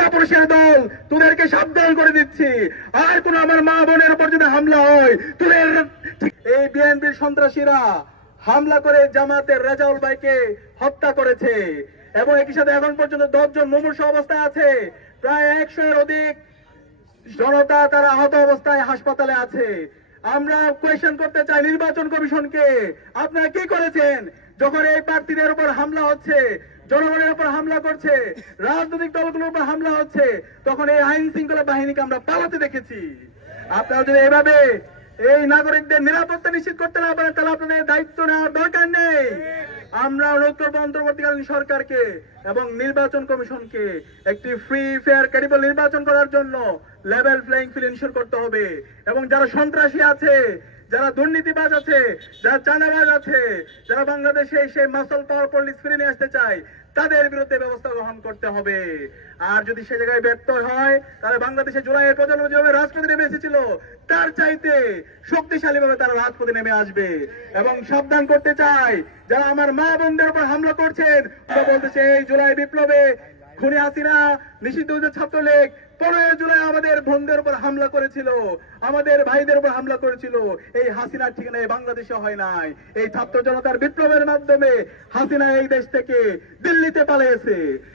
কাপুরুষের দল, তোদেরকে সাবধান করে দিচ্ছি, আর কোন আমার মা বোনের উপর যদি হামলা হয়, তোদের এই বিএনপির সন্ত্রাসীরা হামলা করে জামাতের রেজাউল ভাইকে হত্যা করেছে এবং একই সাথে এখন পর্যন্ত 10 জন মুমূর্ষু অবস্থায় আছে, প্রায় 100 এর অধিক জনতা তারা আহত অবস্থায় হাসপাতালে আছে। আমরা কোয়েশ্চেন করতে চাই নির্বাচন কমিশনকে, আপনারা কি করেছেন যখন এই প্রার্থীদের উপর হামলা হচ্ছে, জনগণের উপর হামলা করছে, রাজনৈতিক দলগুলোর উপর হামলা হচ্ছে, তখন এই আইন শৃঙ্খলা বাহিনীকে আমরা পালাতে দেখেছি। আপনারা যদি এভাবে এই নাগরিকদের নিরাপত্তা নিশ্চিত করতে না পারেন, তাহলে আপনাদের দায়িত্ব নেওয়ার দরকার নেই। আমরা অনুরোধ করবো অন্তর্বর্তীকালীন সরকারকে এবং নির্বাচন কমিশনকে একটি ফ্রি ফেয়ার ক্রেডিবল নির্বাচন করার জন্য লেভেল প্লেইং ফিল্ড এনশিওর করতে হবে এবং যারা সন্ত্রাসী আছে, যারা দুর্নীতিবাজ আছে, যারা চাঁদাবাজ আছে, যারা বাংলাদেশে সেই মাসল পাওয়ার পলিটিক্স ফিরে নিয়ে আসতে চায়, তাদের বিরুদ্ধে ব্যবস্থা গ্রহণ করতে হবে। আর যদি সে জায়গায় ব্যর্থ হয়, তাহলে বাংলাদেশে জুলাইয়ের প্রজন্ম যেভাবে রাজপথে নেমে এসেছিল, তার চাইতে শক্তিশালী ভাবে তারা রাজপথে নেমে আসবে। এবং সাবধান করতে চাই যারা আমার মা বোনদের উপর হামলা করছেন, বলতেছে এই জুলাই বিপ্লবে খুনি হাসিনা, নিষিদ্ধ ছাত্রলীগ 15 জুলাই আমাদের বোনদের উপর হামলা করেছিল, আমাদের ভাইদের উপর হামলা করেছিল। এই হাসিনার ঠিকানা বাংলাদেশে হয় নাই, এই ছাত্র জনতার বিপ্লবের মাধ্যমে হাসিনা এই দেশ থেকে দিল্লিতে পালিয়েছে।